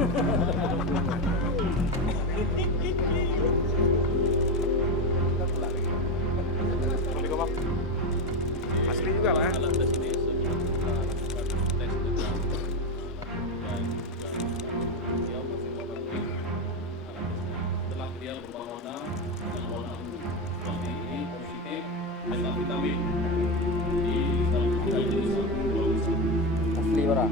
Asli juga lah. Alat tes ini sebelum kita lakukan tes juga dan juga beliau masih memakai alat tesnya. Setelah beliau berwarna dengan warna seperti ini positif metavitamin di dalam tubuh jenis Asli ora.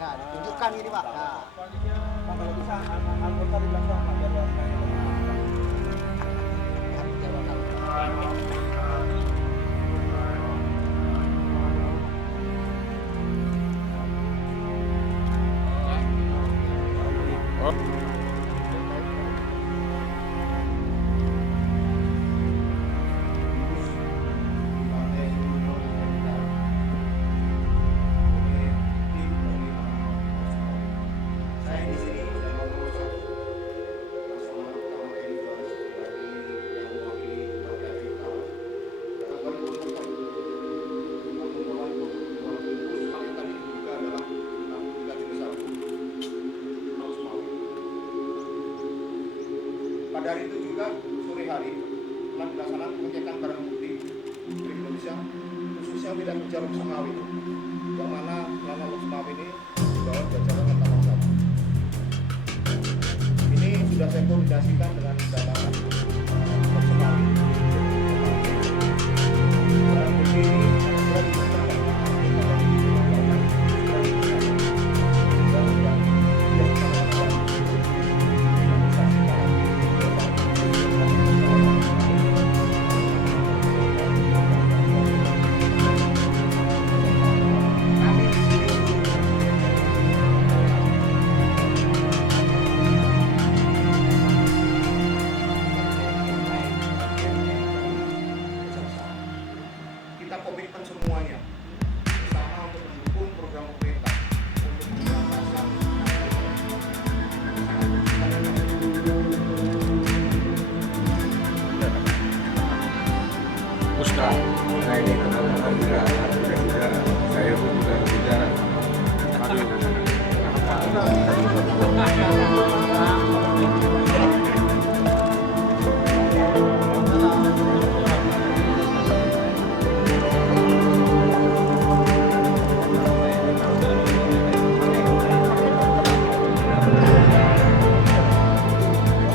Ya, ditunjukkan ini Pak. Nah. Pak, kalau bisa anggota di belakang Pak biar warnanya Saya di sini sudah mengurus personal utama TNI yang mewakili Bagian Utara. Tanggal 20 hal yang tadi diduga adalah narkotika jenis sabu Laut Semawi. Pada hari itu juga sore hari telah dilaksanakan pengecekan barang bukti di Indonesia khususnya tidak Jalur Semawi yang mana Laut Semawi ini dibawa jajaran Antamar Sabu. Ini sudah saya koordinasikan dengan data Semawi. Barang bukti ini sudah dimusnahkan. Kita komitmen semuanya bersama untuk mendukung program pemerintah untuk pemberantasan Musra. Nah ini teman-teman juga saya juga bicara.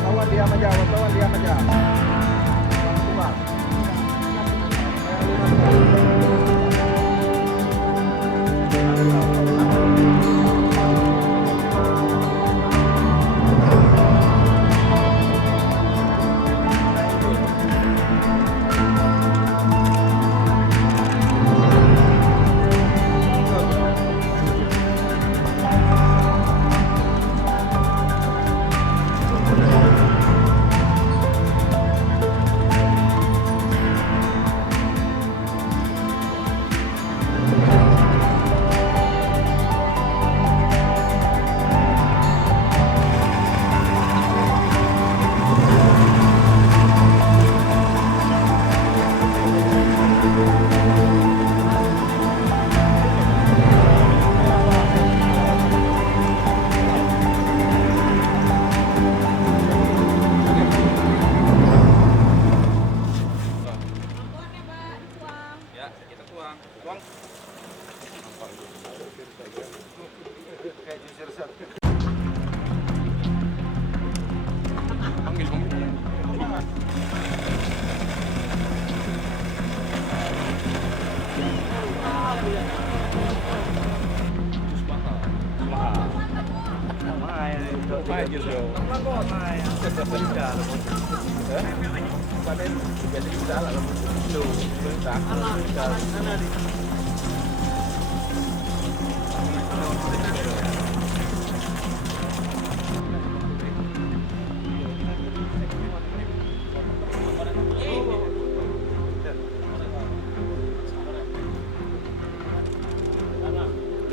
Wartawan diam aja, wartawan diam aja. Keluar. ya kita tuang. Kayak jujur satu. Panggil. Main gitu. Main. Pada biasa kita lah lu perintah.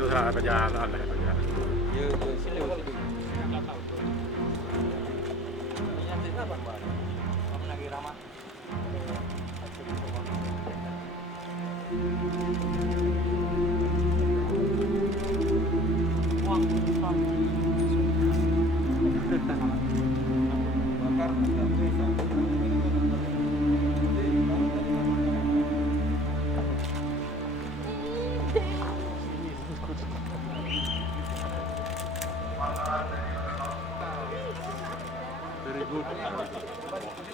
itu salah perjalanan lah itu ya. Iya, sini Pak. Sini enggak tahu. Ini nanti apa, Pak? Kamu lagi ramah. Uang, bakar enggak bisa. Very good.